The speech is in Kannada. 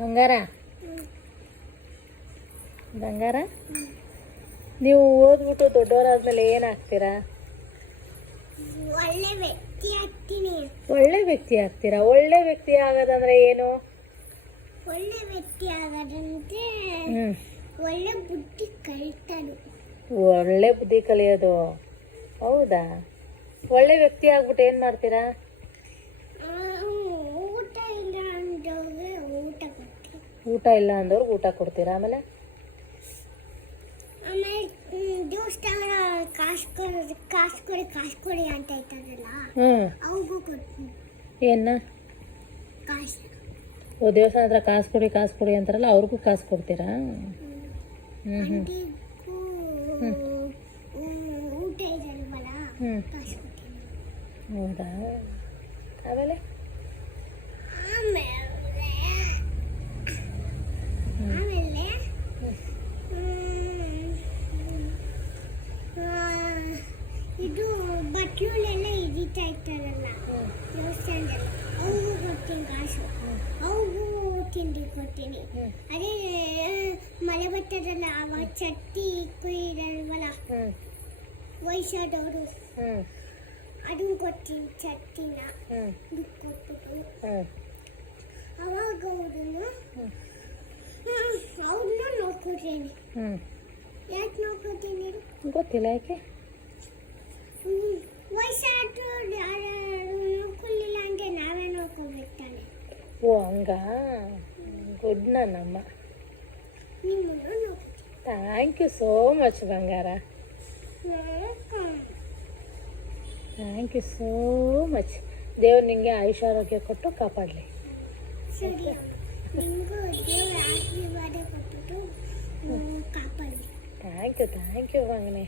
ಬಂಗಾರ ಬಂಗಾರ ನೀವು ಓದ್ಬಿಟ್ಟು ದೊಡ್ಡವರಾದ್ಮೇಲೆ ಏನಾಗ್ತೀರಾ? ಒಳ್ಳೆ ವ್ಯಕ್ತಿ ಆಗ್ತೀನಿ. ಒಳ್ಳೆ ವ್ಯಕ್ತಿ ಆಗ್ತೀರಾ? ಒಳ್ಳೆ ವ್ಯಕ್ತಿ ಆಗೋದಂದ್ರೆ ಏನು? ಒಳ್ಳೆ ವ್ಯಕ್ತಿ ಆಗೋದಂತೆ ಒಳ್ಳೆ ಬುದ್ಧಿ ಕಲಿತಾನು. ಒಳ್ಳೆ ಬುದ್ಧಿ ಕಲಿಯೋದು, ಹೌದಾ? ಒಳ್ಳೆ ವ್ಯಕ್ತಿ ಆಗ್ಬಿಟ್ಟು ಏನು ಮಾಡ್ತೀರಾ? ಊಟ ಇಲ್ಲ ಅಂದವ್ರಿಗೆ ಊಟ ಕೊಡ್ತೀನಿ. ಊಟ ಇಲ್ಲ ಅಂದವ್ರಿಗೆ ಊಟ ಕೊಡ್ತೀರಾ? ಆಮೇಲೆ ಆಮೇಲೆ ದೇವಸ್ಥಾನ ಕಾಸು ಕೊಡಿ ಅಂತ ಇರ್ತಾರಲ್ಲ, ಅವ್ರಿಗೂ ಕೊಡ್ತೀನಿ. ಏನ ಕಾಸು. ಓ, ದೇವಸ್ಥಾನ ಹತ್ರ ಕಾಸು ಕೊಡಿ ಅಂತಾರಲ್ಲ, ಅವ್ರಿಗೂ ಕಾಸು ಕೊಡ್ತೀರಾ? ಅಂಟಿಗೂ ಊಟ ಇದಲ್ವಲ್ಲ, ಕಾಸು ಕೊಡ್ತೀನಿ. ಹೌದಾ? ಆಮೇಲೆ ಆಮೇಲೆ ಇದು ಬಟ್ಲುಲೆಲ್ಲ ಹಿಡಿತಾ ಇರ್ತಾರಲ್ಲ ದೇವಸ್ಥಾನದಲ್ಲಿ, ಅವ್ರಿಗೂ ಕೊಡ್ತೀನಿ ಕಾಸು. ಅವ್ರಿಗೂ ತಿಂಡಿ ಕೊಡ್ತೀನಿ. ಅದೇ ಮಳೆ ಬರ್ತದಲ್ಲ, ಅವಾಗ ಚಟ್ನಿ ಕುಯ್ದಲ್ವಲ್ಲ ವಯಸ್ಸಾದವರು, ಅದನ್ನು ಕೊಡ್ತೀನಿ. ಚಟ್ನಿನ ದುಡ್ಡು ಕೊಟ್ಬಿಟ್ಟು ಅವಾಗ ಅವ್ರನ್ನ ನೋಡ್ಕೊತೀನಿ. ಯಾಕೆ ನೋಡ್ಕೊತೀನಿ? ಗೊತ್ತಿಲ್ಲ, ಯಾಕೆ? ವಯಸ್ಸಾದ್ರು ನೋಡ್ಕೊಳ್ಳಿಲ್ಲ ಅಂದರೆ ನಾವೇ ನೋಡ್ಕೋಬೇಕು ತಾನೆ. ಓ, ಹಂಗ. ಗುಡ್ ನನ್ನಮ್ಮ. ನಿಮ್ಮನ್ನು ನೋಡ್ಕೊತೀನಿ. ಥ್ಯಾಂಕ್ ಯು ಸೋ ಮಚ್ ಬಂಗಾರ. Thank you so much. ದೇವ್ರು ನಿಮಗೆ ಆಯುಷ್ ಆರೋಗ್ಯ ಕೊಟ್ಟು ಕಾಪಾಡಲಿ. ಸರಿ, ನಿಮಗೂ ದೇವರ ಆಶೀರ್ವಾದ ಕೊಟ್ಬಿಟ್ಟು ಕಾಪಾಡಲಿ. Thank you ಬಂಗನೆ.